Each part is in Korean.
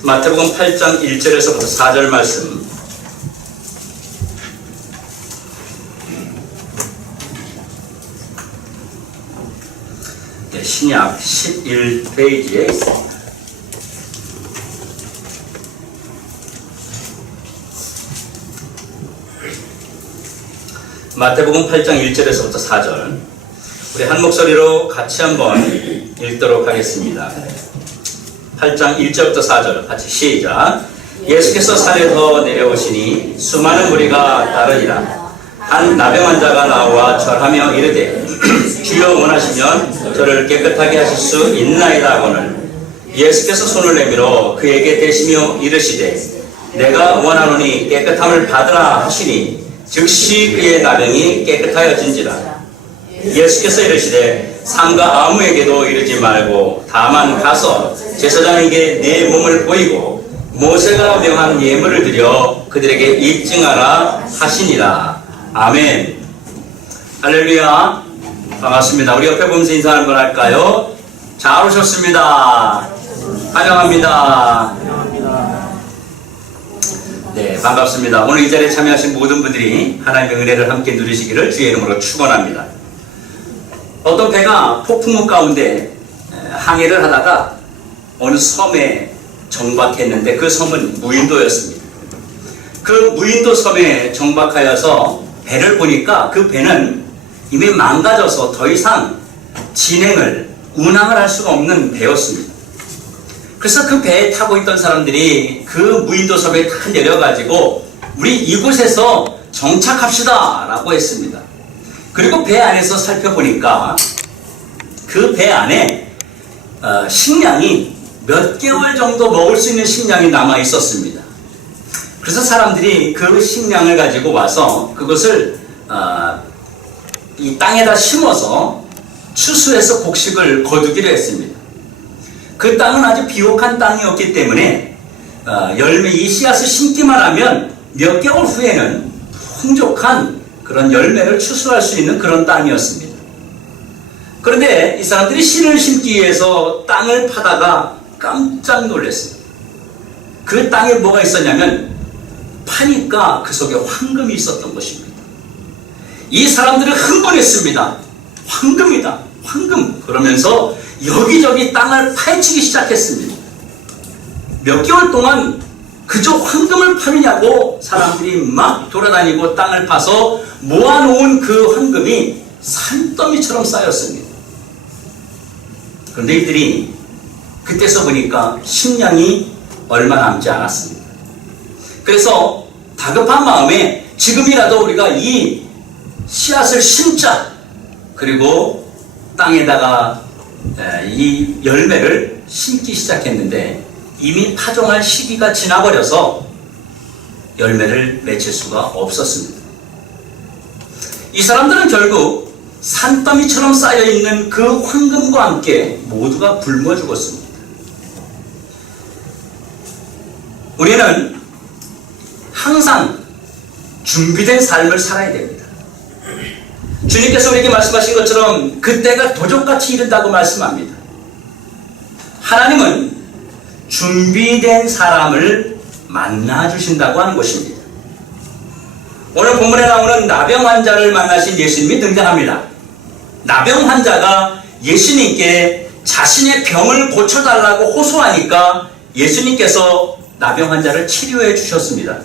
마태복음 8장 1절에서부터 4절 말씀. 네, 신약 11페이지에 있습니다. 마태복음 8장 1절에서부터 4절. 우리 한 목소리로 같이 한번 읽도록 하겠습니다. 8장 1절부터 4절 같이 시작. 예수께서 산에서 내려오시니 수많은 무리가 따르니라. 한 나병 환자가 나와 절하며 이르되 주여 원하시면 저를 깨끗하게 하실 수 있나이다 하거늘 예수께서 손을 내밀어 그에게 대시며 이르시되 내가 원하노니 깨끗함을 받으라 하시니 즉시 그의 나병이 깨끗하여진지라. 예수께서 이르시되 삼가 아무에게도 이르지 말고 다만 가서 제사장에게 내 몸을 보이고 모세가 명한 예물을 드려 그들에게 입증하라 하시니라. 아멘. 할렐루야. 반갑습니다. 우리 옆에 보면서 인사 한번 할까요? 잘 오셨습니다. 환영합니다. 네, 반갑습니다. 오늘 이 자리에 참여하신 모든 분들이 하나님의 은혜를 함께 누리시기를 주의 이름으로 축원합니다. 어떤 배가 폭풍우 가운데 항해를 하다가 어느 섬에 정박했는데 그 섬은 무인도였습니다. 그 무인도 섬에 정박하여서 배를 보니까 그 배는 이미 망가져서 더 이상 운항을 할 수가 없는 배였습니다. 그래서 그 배에 타고 있던 사람들이 그 무인도 섬에 다 내려가지고 우리 이곳에서 정착합시다 라고 했습니다. 그리고 배 안에서 살펴보니까 그 배 안에 식량이 몇 개월 정도 먹을 수 있는 식량이 남아 있었습니다. 그래서 사람들이 그 식량을 가지고 와서 그것을 이 땅에다 심어서 추수해서 곡식을 거두기로 했습니다. 그 땅은 아주 비옥한 땅이었기 때문에 이 씨앗을 심기만 하면 몇 개월 후에는 풍족한 그런 열매를 추수할 수 있는 그런 땅이었습니다. 그런데 이 사람들이 씨를 심기 위해서 땅을 파다가 깜짝 놀랐습니다. 그 땅에 뭐가 있었냐면 파니까 그 속에 황금이 있었던 것입니다. 이 사람들은 흥분했습니다. 황금이다, 황금. 그러면서 여기저기 땅을 파헤치기 시작했습니다. 몇 개월 동안 그저 황금을 파느냐고 사람들이 막 돌아다니고 땅을 파서 모아놓은 그 황금이 산더미처럼 쌓였습니다. 그런데 이들이 그때서 보니까 식량이 얼마 남지 않았습니다. 그래서 다급한 마음에 지금이라도 우리가 이 씨앗을 심자. 그리고 땅에다가 이 열매를 심기 시작했는데 이미 파종할 시기가 지나버려서 열매를 맺힐 수가 없었습니다. 이 사람들은 결국 산더미처럼 쌓여있는 그 황금과 함께 모두가 굶어 죽었습니다. 우리는 항상 준비된 삶을 살아야 됩니다. 주님께서 우리에게 말씀하신 것처럼 그때가 도적같이 이른다고 말씀합니다. 하나님은 준비된 사람을 만나주신다고 하는 것입니다. 오늘 본문에 나오는 나병 환자를 만나신 예수님이 등장합니다. 나병 환자가 예수님께 자신의 병을 고쳐달라고 호소하니까 예수님께서 나병 환자를 치료해 주셨습니다.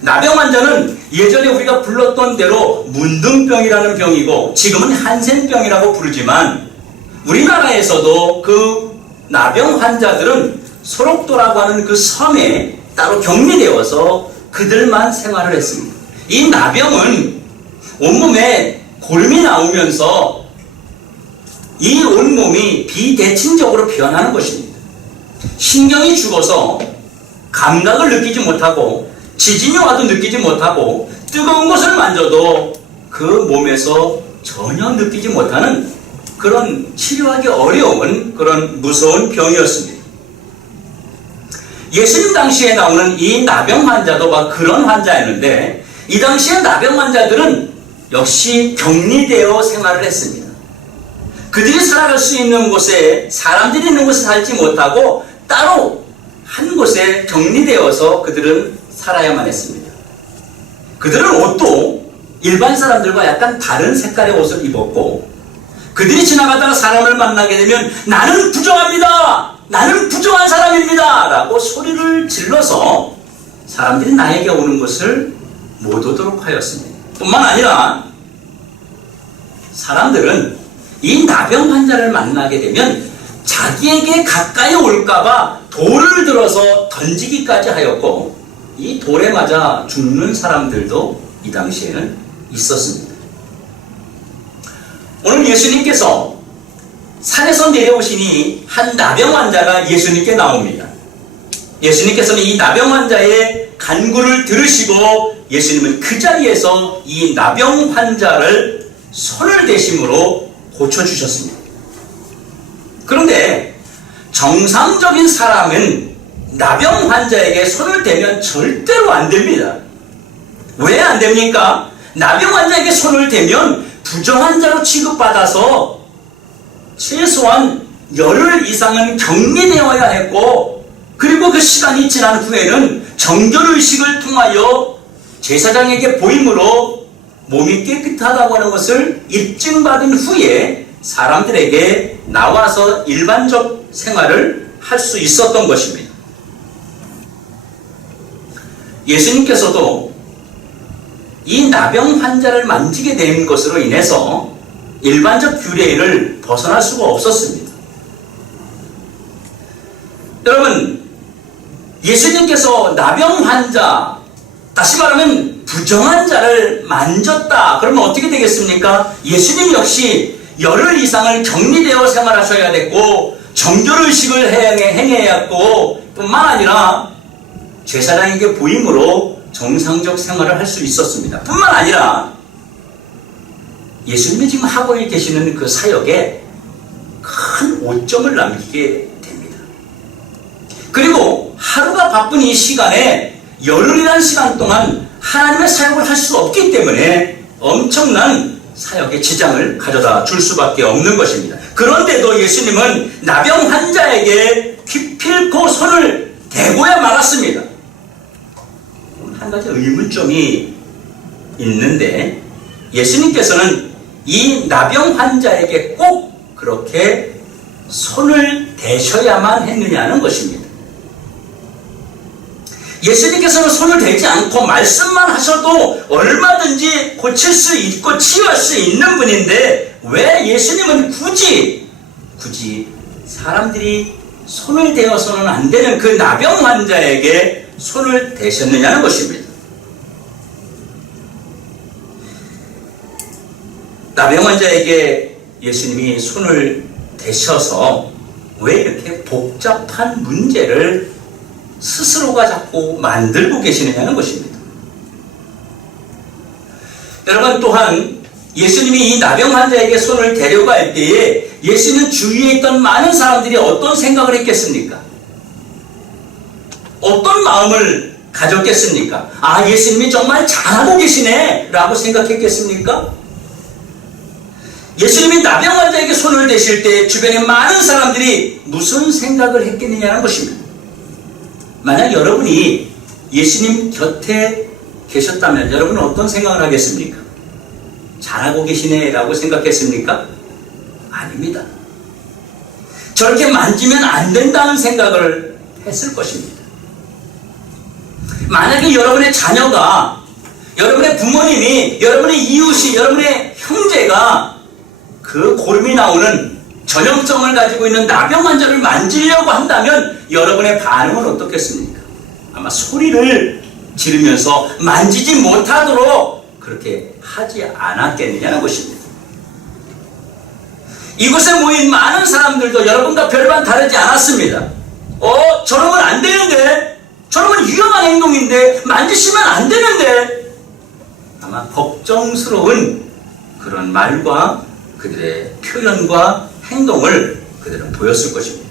나병 환자는 예전에 우리가 불렀던 대로 문둥병이라는 병이고 지금은 한센병이라고 부르지만 우리나라에서도 그 나병 환자들은 소록도라고 하는 그 섬에 따로 격리되어서 그들만 생활을 했습니다. 이 나병은 온몸에 골음이 나오면서 이 온몸이 비대칭적으로 변하는 것입니다. 신경이 죽어서 감각을 느끼지 못하고 지진이 와도 느끼지 못하고 뜨거운 것을 만져도 그 몸에서 전혀 느끼지 못하는 그런 치료하기 어려운 그런 무서운 병이었습니다. 예수님 당시에 나오는 이 나병 환자도 막 그런 환자였는데 이 당시에 나병 환자들은 역시 격리되어 생활을 했습니다. 그들이 살아갈 수 있는 곳에 사람들이 있는 곳에 살지 못하고 따로 곳에 격리되어서 그들은 살아야만 했습니다. 그들은 옷도 일반 사람들과 약간 다른 색깔의 옷을 입었고, 그들이 지나가다가 사람을 만나게 되면 나는 부정합니다, 나는 부정한 사람입니다 라고 소리를 질러서 사람들이 나에게 오는 것을 못 오도록 하였습니다. 뿐만 아니라 사람들은 이 나병 환자를 만나게 되면 자기에게 가까이 올까봐 돌을 들어서 던지기까지 하였고, 이 돌에 맞아 죽는 사람들도 이 당시에는 있었습니다. 오늘 예수님께서 산에서 내려오시니 한 나병 환자가 예수님께 나옵니다. 예수님께서는 이 나병 환자의 간구를 들으시고 예수님은 그 자리에서 이 나병 환자를 손을 대심으로 고쳐주셨습니다. 그런데 정상적인 사람은 나병 환자에게 손을 대면 절대로 안 됩니다. 왜 안 됩니까? 나병 환자에게 손을 대면 부정환자로 취급받아서 최소한 열흘 이상은 격리되어야 했고, 그리고 그 시간이 지난 후에는 정결의식을 통하여 제사장에게 보임으로 몸이 깨끗하다고 하는 것을 입증받은 후에 사람들에게 나와서 일반적 생활을 할 수 있었던 것입니다. 예수님께서도 이 나병 환자를 만지게 된 것으로 인해서 일반적 규례를 벗어날 수가 없었습니다. 여러분, 예수님께서 나병 환자, 다시 말하면 부정한 자를 만졌다. 그러면 어떻게 되겠습니까? 예수님 역시 열흘 이상을 격리되어 생활하셔야 됐고, 정결의식을 행해야 했고, 뿐만 아니라 제사장에게 보임으로 정상적 생활을 할 수 있었습니다. 뿐만 아니라 예수님이 지금 하고 계시는 그 사역에 큰 오점을 남기게 됩니다. 그리고 하루가 바쁜 이 시간에 열흘이라는 시간 동안 하나님의 사역을 할 수 없기 때문에 엄청난 사역에 지장을 가져다 줄 수밖에 없는 것입니다. 그런데도 예수님은 나병 환자에게 기필코 손을 대고야 말았습니다. 한 가지 의문점이 있는데, 예수님께서는 이 나병 환자에게 꼭 그렇게 손을 대셔야만 했느냐는 것입니다. 예수님께서는 손을 대지 않고 말씀만 하셔도 얼마든지 고칠 수 있고 치유할 수 있는 분인데, 왜 예수님은 굳이 사람들이 손을 대어서는 안 되는 그 나병 환자에게 손을 대셨느냐는 것입니다. 나병 환자에게 예수님이 손을 대셔서 왜 이렇게 복잡한 문제를 스스로가 자꾸 만들고 계시느냐는 것입니다. 여러분, 또한 예수님이 이 나병 환자에게 손을 대려고 할 때에 예수님 주위에 있던 많은 사람들이 어떤 생각을 했겠습니까? 어떤 마음을 가졌겠습니까? 아, 예수님이 정말 잘하고 계시네 라고 생각했겠습니까? 예수님이 나병 환자에게 손을 대실 때 주변에 많은 사람들이 무슨 생각을 했겠느냐는 것입니다. 만약 여러분이 예수님 곁에 계셨다면 여러분은 어떤 생각을 하겠습니까? 잘하고 계시네 라고 생각했습니까? 아닙니다. 저렇게 만지면 안 된다는 생각을 했을 것입니다. 만약에 여러분의 자녀가, 여러분의 부모님이, 여러분의 이웃이, 여러분의 형제가 그 고름이 나오는 전염성을 가지고 있는 나병 환자를 만지려고 한다면 여러분의 반응은 어떻겠습니까? 아마 소리를 지르면서 만지지 못하도록 그렇게 하지 않았겠느냐는 것입니다. 이곳에 모인 많은 사람들도 여러분과 별반 다르지 않았습니다. 저러면 안 되는데, 저러면 위험한 행동인데, 만지시면 안 되는데, 아마 걱정스러운 그런 말과 그들의 표현과 행동을 그들은 보였을 것입니다.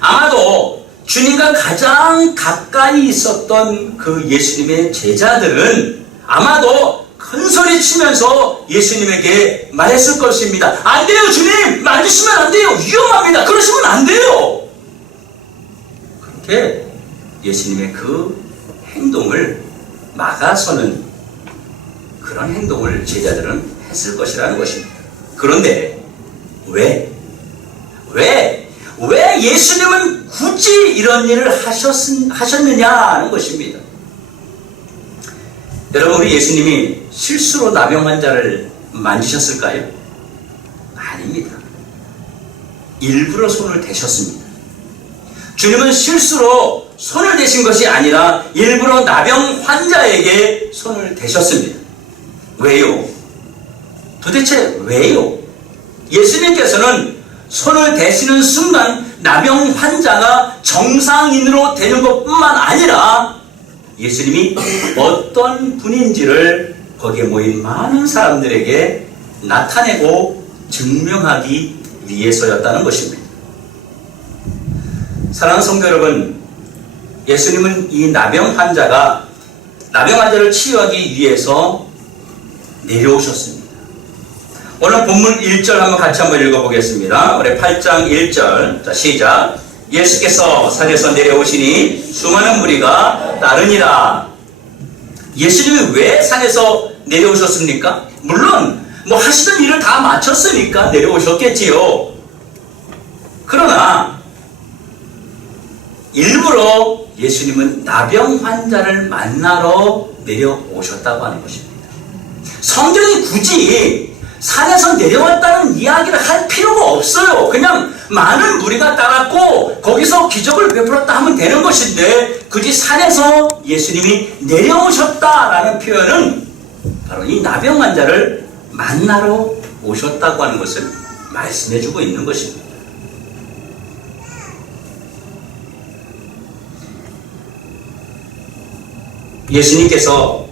아마도 주님과 가장 가까이 있었던 그 예수님의 제자들은 아마도 큰 소리 치면서 예수님에게 말했을 것입니다. 안 돼요, 주님! 만지시면 안 돼요! 위험합니다! 그러시면 안 돼요! 그렇게 예수님의 그 행동을 막아서는 그런 행동을 제자들은 했을 것이라는 것입니다. 그런데 왜 예수님은 굳이 이런 일을 하셨느냐는 것입니다. 여러분, 우리 예수님이 실수로 나병 환자를 만지셨을까요? 아닙니다. 일부러 손을 대셨습니다. 주님은 실수로 손을 대신 것이 아니라 일부러 나병 환자에게 손을 대셨습니다. 왜요? 도대체 왜요? 예수님께서는 손을 대시는 순간 나병 환자가 정상인으로 되는 것뿐만 아니라 예수님이 어떤 분인지를 거기에 모인 많은 사람들에게 나타내고 증명하기 위해서였다는 것입니다. 사랑하는 성도 여러분, 예수님은 이 나병 환자를 치유하기 위해서 내려오셨습니다. 오늘 본문 1절 같이 한번 읽어보겠습니다. 우리 8장 1절. 자, 시작. 예수께서 산에서 내려오시니 수많은 무리가 따르니라. 예수님이 왜 산에서 내려오셨습니까? 물론 하시던 일을 다 마쳤으니까 내려오셨겠지요. 그러나 일부러 예수님은 나병 환자를 만나러 내려오셨다고 하는 것입니다. 성경이 굳이 산에서 내려왔다는 이야기를 할 필요가 없어요. 그냥 많은 무리가 따랐고 거기서 기적을 베풀었다 하면 되는 것인데, 굳이 산에서 예수님이 내려오셨다라는 표현은 바로 이 나병 환자를 만나러 오셨다고 하는 것을 말씀해주고 있는 것입니다. 예수님께서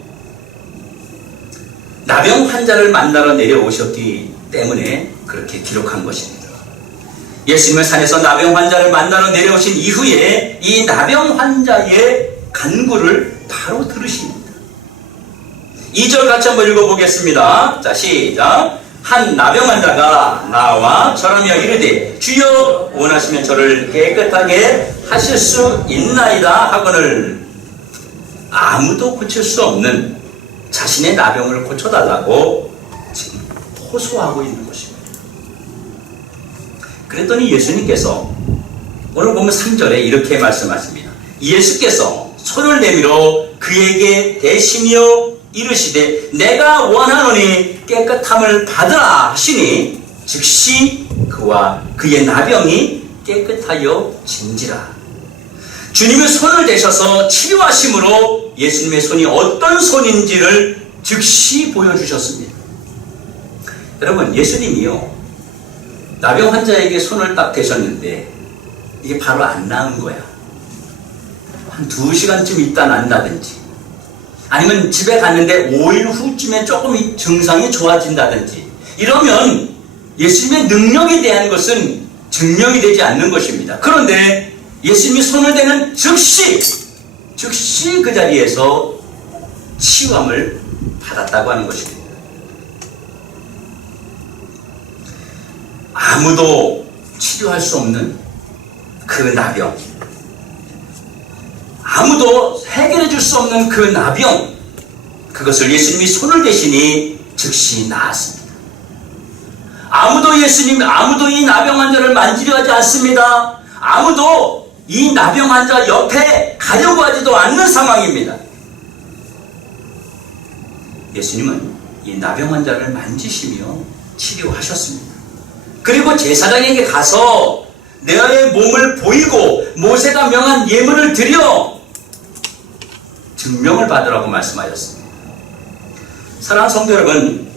나병 환자를 만나러 내려오셨기 때문에 그렇게 기록한 것입니다. 예수님은 산에서 나병 환자를 만나러 내려오신 이후에 이 나병 환자의 간구를 바로 들으십니다. 2절 같이 한번 읽어보겠습니다. 자, 시작. 한 나병 환자가 나와 절하며 이르되 주여 원하시면 저를 깨끗하게 하실 수 있나이다 하거늘 아무도 고칠 수 없는 자신의 나병을 고쳐달라고 지금 호소하고 있는 것입니다. 그랬더니 예수님께서 오늘 보면 3절에 이렇게 말씀하십니다. 예수께서 손을 내밀어 그에게 대시며 이르시되 내가 원하노니 깨끗함을 받으라 하시니 즉시 그와 그의 나병이 깨끗하여 진지라. 주님의 손을 대셔서 치료하심으로 예수님의 손이 어떤 손인지를 즉시 보여주셨습니다. 여러분, 예수님이요 나병 환자에게 손을 딱 대셨는데 이게 바로 안 나은 거야. 한 2시간쯤 있다 난다든지, 아니면 집에 갔는데 5일 후쯤에 조금 증상이 좋아진다든지, 이러면 예수님의 능력에 대한 것은 증명이 되지 않는 것입니다. 그런데 예수님이 손을 대는 즉시 그 자리에서 치유함을 받았다고 하는 것입니다. 아무도 치료할 수 없는 그 나병, 아무도 해결해 줄 수 없는 그 나병, 그것을 예수님이 손을 대시니 즉시 나았습니다. 아무도 이 나병 환자를 만지려 하지 않습니다. 아무도 이 나병 환자 옆에 가려고 하지도 않는 상황입니다. 예수님은 이 나병 환자를 만지시며 치료하셨습니다. 그리고 제사장에게 가서 너의 몸을 보이고 모세가 명한 예물을 드려 증명을 받으라고 말씀하셨습니다. 사랑하는 성도 여러분,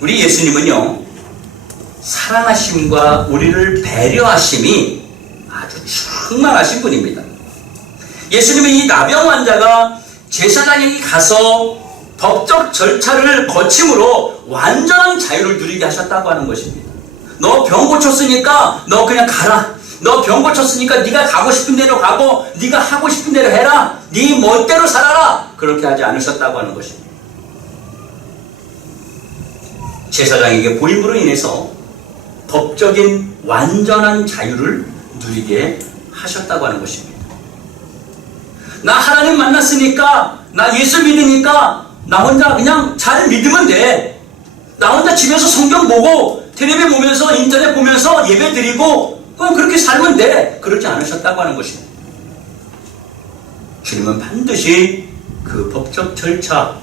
우리 예수님은요 사랑하심과 우리를 배려하심이 아주 충만하신 분입니다. 예수님은 이 나병 환자가 제사장에게 가서 법적 절차를 거침으로 완전한 자유를 누리게 하셨다고 하는 것입니다. 너 병 고쳤으니까 너 그냥 가라. 너 병 고쳤으니까 네가 가고 싶은 대로 가고 네가 하고 싶은 대로 해라. 네 멋대로 살아라. 그렇게 하지 않으셨다고 하는 것입니다. 제사장에게 보임으로 인해서 법적인 완전한 자유를 누리게 하셨다고 하는 것입니다. 나 하나님 만났으니까, 나 예수 믿으니까 나 혼자 그냥 잘 믿으면 돼. 나 혼자 집에서 성경 보고 텔레비 보면서 인터넷 보면서 예배 드리고 그냥 그렇게 살면 돼. 그러지 않으셨다고 하는 것입니다. 주님은 반드시 그 법적 절차,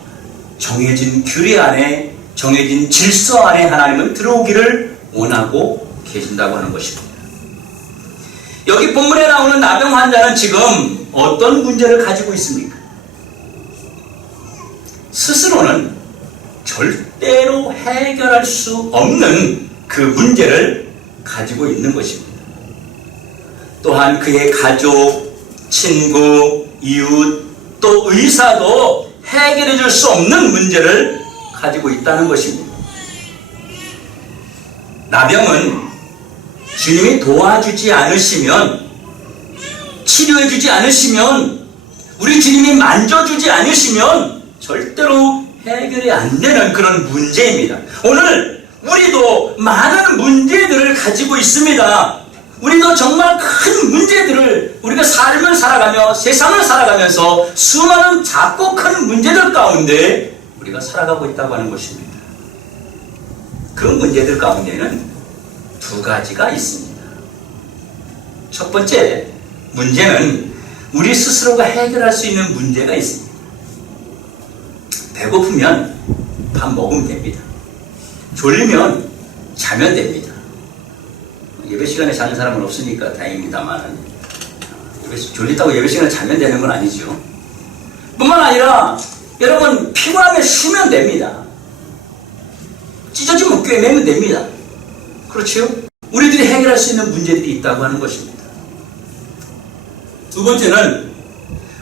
정해진 규례 안에, 정해진 질서 안에 하나님은 들어오기를 원하고 계신다고 하는 것입니다. 여기 본문에 나오는 나병 환자는 지금 어떤 문제를 가지고 있습니까? 스스로는 절대로 해결할 수 없는 그 문제를 가지고 있는 것입니다. 또한 그의 가족, 친구, 이웃, 또 의사도 해결해 줄 수 없는 문제를 가지고 있다는 것입니다. 나병은 주님이 도와주지 않으시면, 치료해 주지 않으시면, 우리 주님이 만져주지 않으시면 절대로 해결이 안 되는 그런 문제입니다. 오늘 우리도 많은 문제들을 가지고 있습니다. 우리도 정말 큰 문제들을 우리가 삶을 살아가며 세상을 살아가면서 수많은 작고 큰 문제들 가운데 우리가 살아가고 있다고 하는 것입니다. 그 문제들 가운데는 두 가지가 있습니다. 첫 번째 문제는 우리 스스로가 해결할 수 있는 문제가 있습니다. 배고프면 밥 먹으면 됩니다. 졸리면 자면 됩니다. 예배 시간에 자는 사람은 없으니까 다행입니다만, 졸리다고 예배 시간에 자면 되는 건 아니죠. 뿐만 아니라 여러분 피곤하면 쉬면 됩니다. 찢어지면 꿰매면 됩니다. 그렇죠? 우리들이 해결할 수 있는 문제들이 있다고 하는 것입니다. 두 번째는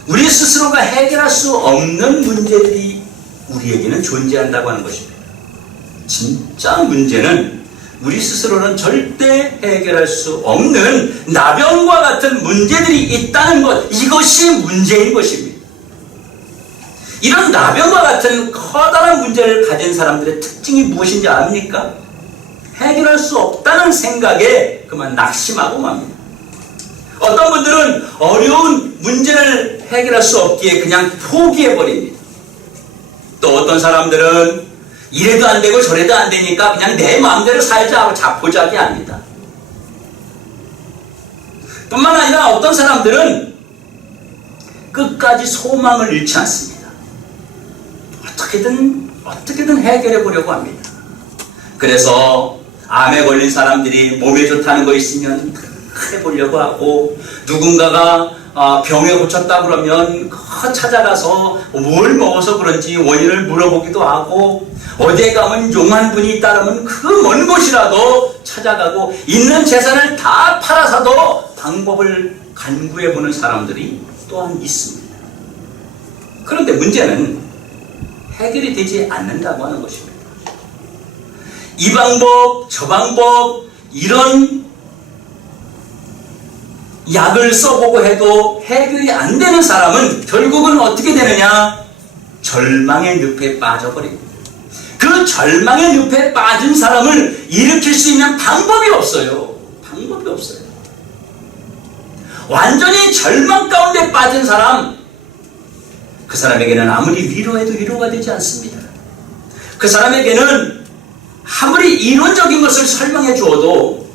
우리 스스로가 해결할 수 없는 문제들이 우리에게는 존재한다고 하는 것입니다. 진짜 문제는 우리 스스로는 절대 해결할 수 없는 나병과 같은 문제들이 있다는 것, 이것이 문제인 것입니다. 이런 나병과 같은 커다란 문제를 가진 사람들의 특징이 무엇인지 압니까? 해결할 수 없다는 생각에 그만 낙심하고 맙니다. 어떤 분들은 어려운 문제를 해결할 수 없기에 그냥 포기해버립니다. 또 어떤 사람들은 이래도 안 되고 저래도 안 되니까 그냥 내 마음대로 살자 하고 자포자기 합니다. 뿐만 아니라 어떤 사람들은 끝까지 소망을 잃지 않습니다. 어떻게든 해결해 보려고 합니다. 그래서 암에 걸린 사람들이 몸에 좋다는 거 있으면 해보려고 하고, 누군가가 병에 고쳤다 그러면 찾아가서 뭘 먹어서 그런지 원인을 물어보기도 하고, 어디에 가면 용한 분이 있다면 그 먼 곳이라도 찾아가고, 있는 재산을 다 팔아서도 방법을 간구해보는 사람들이 또한 있습니다. 그런데 문제는 해결이 되지 않는다고 하는 것입니다. 이 방법, 저 방법, 이런 약을 써보고 해도 해결이 안 되는 사람은 결국은 어떻게 되느냐? 절망의 늪에 빠져버립니다. 그 절망의 늪에 빠진 사람을 일으킬 수 있는 방법이 없어요. 방법이 없어요. 완전히 절망 가운데 빠진 사람, 그 사람에게는 아무리 위로해도 위로가 되지 않습니다. 그 사람에게는 아무리 이론적인 것을 설명해 주어도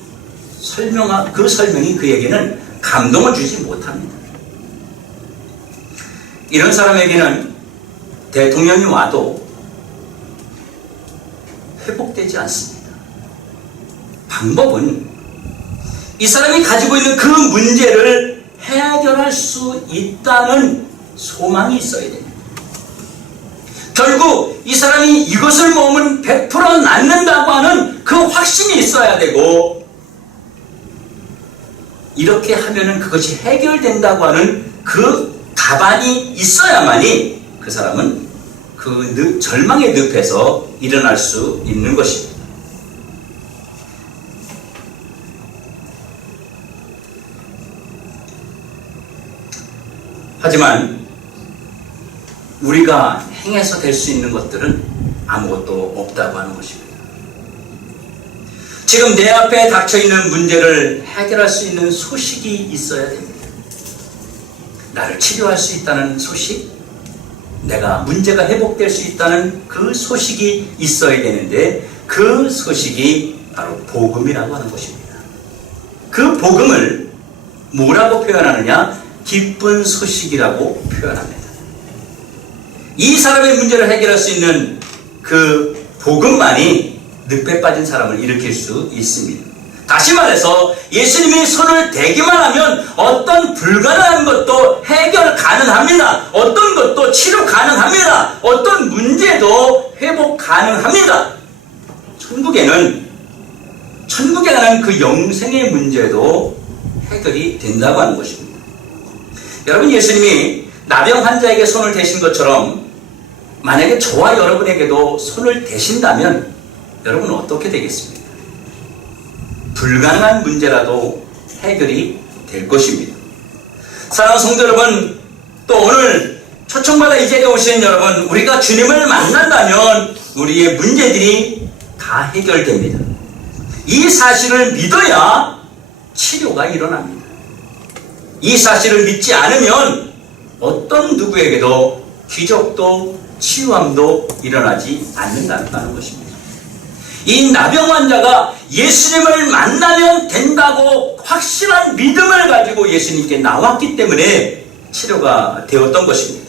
그 설명이 그에게는 감동을 주지 못합니다. 이런 사람에게는 대통령이 와도 회복되지 않습니다. 방법은 이 사람이 가지고 있는 그 문제를 해결할 수 있다는 소망이 있어야 됩니다. 결국 이 사람이 이것을 먹으면 100% 낫는다고 하는 그 확신이 있어야 되고, 이렇게 하면은 그것이 해결된다고 하는 그 답안이 있어야만이 그 사람은 그 절망의 늪에서 일어날 수 있는 것입니다. 하지만 우리가 행해서 될 수 있는 것들은 아무것도 없다고 하는 것입니다. 지금 내 앞에 닥쳐있는 문제를 해결할 수 있는 소식이 있어야 됩니다. 나를 치료할 수 있다는 소식, 내가 문제가 회복될 수 있다는 그 소식이 있어야 되는데, 그 소식이 바로 복음이라고 하는 것입니다. 그 복음을 뭐라고 표현하느냐? 기쁜 소식이라고 표현합니다. 이 사람의 문제를 해결할 수 있는 그 복음만이 늪에 빠진 사람을 일으킬 수 있습니다. 다시 말해서 예수님이 손을 대기만 하면 어떤 불가능한 것도 해결 가능합니다. 어떤 것도 치료 가능합니다. 어떤 문제도 회복 가능합니다. 천국에 가는 그 영생의 문제도 해결이 된다고 하는 것입니다. 여러분, 예수님이 나병 환자에게 손을 대신 것처럼 만약에 저와 여러분에게도 손을 대신다면 여러분은 어떻게 되겠습니까? 불가능한 문제라도 해결이 될 것입니다. 사랑하는 성도 여러분, 또 오늘 초청받아 이 자리에 오신 여러분, 우리가 주님을 만난다면 우리의 문제들이 다 해결됩니다. 이 사실을 믿어야 치료가 일어납니다. 이 사실을 믿지 않으면 어떤 누구에게도 기적도 치유함도 일어나지 않는다는 것입니다. 이 나병 환자가 예수님을 만나면 된다고 확실한 믿음을 가지고 예수님께 나왔기 때문에 치료가 되었던 것입니다.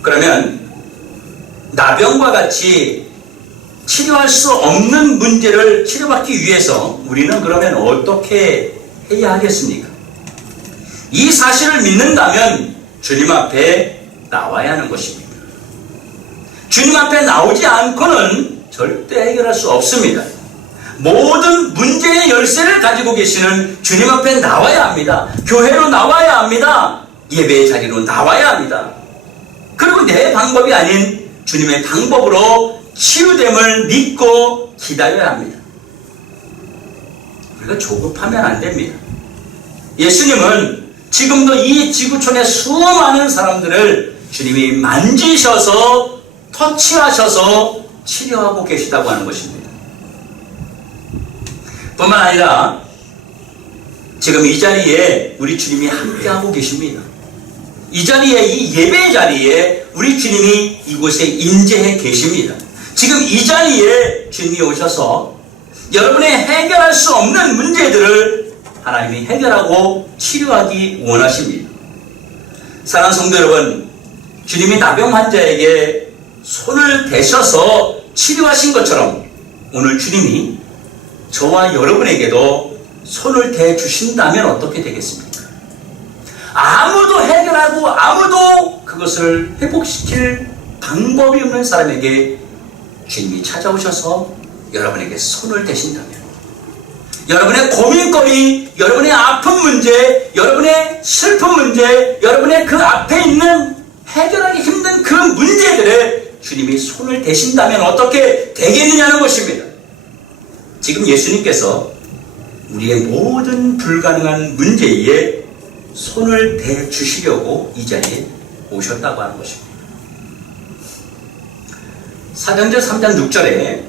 그러면 나병과 같이 치료할 수 없는 문제를 치료받기 위해서 우리는 그러면 어떻게 해야 하겠습니까? 이 사실을 믿는다면 주님 앞에 나와야 하는 것입니다. 주님 앞에 나오지 않고는 절대 해결할 수 없습니다. 모든 문제의 열쇠를 가지고 계시는 주님 앞에 나와야 합니다. 교회로 나와야 합니다. 예배의 자리로 나와야 합니다. 그리고 내 방법이 아닌 주님의 방법으로 치유됨을 믿고 기다려야 합니다. 우리가 조급하면 안 됩니다. 예수님은 지금도 이 지구촌의 수많은 사람들을 주님이 만지셔서 터치하셔서 치료하고 계시다고 하는 것입니다. 뿐만 아니라 지금 이 자리에 우리 주님이 함께하고 계십니다. 이 자리에, 이 예배 자리에 우리 주님이 이곳에 임재해 계십니다. 지금 이 자리에 주님이 오셔서 여러분의 해결할 수 없는 문제들을 하나님이 해결하고 치료하기 원하십니다. 사랑하는 성도 여러분, 주님이 나병 환자에게 손을 대셔서 치료하신 것처럼 오늘 주님이 저와 여러분에게도 손을 대주신다면 어떻게 되겠습니까? 아무도 해결하고 아무도 그것을 회복시킬 방법이 없는 사람에게 주님이 찾아오셔서 여러분에게 손을 대신다면, 여러분의 고민거리, 여러분의 아픈 문제, 여러분의 슬픈 문제, 여러분의 그 앞에 있는 해결하기 힘든 그 문제들에 주님이 손을 대신다면 어떻게 되겠느냐는 것입니다. 지금 예수님께서 우리의 모든 불가능한 문제에 손을 대주시려고 이 자리에 오셨다고 하는 것입니다. 사도행전 3장 6절에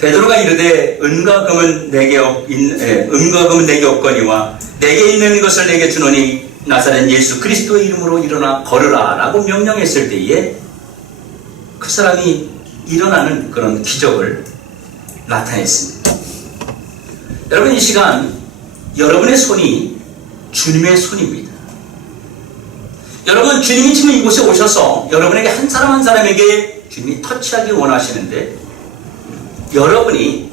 베드로가 이르되 은과 금은 내게 없거니와 내게 있는 것을 내게 주노니 나사렛 예수 그리스도의 이름으로 일어나 걸으라 라고 명령했을 때에 그 사람이 일어나는 그런 기적을 나타냈습니다. 여러분, 이 시간 여러분의 손이 주님의 손입니다. 여러분, 주님이 지금 이곳에 오셔서 여러분에게 한 사람 한 사람에게 주님이 터치하기 원하시는데, 여러분의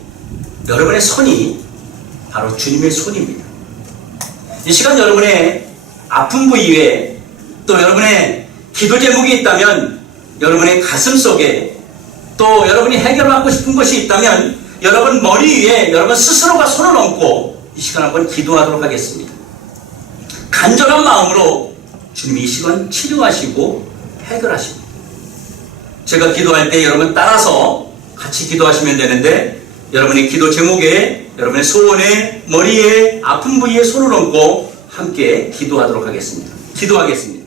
손이 바로 주님의 손입니다. 이 시간 여러분의 아픈 부위에 또 여러분의 기도 제목이 있다면, 여러분의 가슴 속에 또 여러분이 해결받고 싶은 것이 있다면 여러분 머리 위에 여러분 스스로가 손을 얹고 이 시간 한번 기도하도록 하겠습니다. 간절한 마음으로 주님이 이 시간 치료하시고 해결하십니다. 제가 기도할 때 여러분 따라서 같이 기도하시면 되는데, 여러분의 기도 제목에, 여러분의 소원에, 머리에, 아픈 부위에 손을 얹고 함께 기도하도록 하겠습니다. 기도하겠습니다.